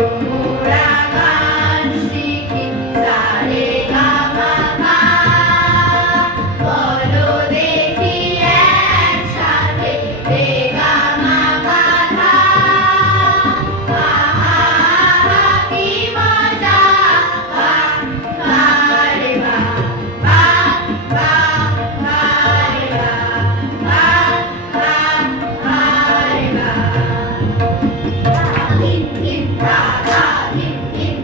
মোরা গান শিখি সারে গা মা পা বলো দেখি একসাথে রে গা মা পা ধা আহা কি মজা বা বা রে বা বা বা বা রে বা বা বা বা রে বা ধিম ধিম ধা ধা ধিম ধিম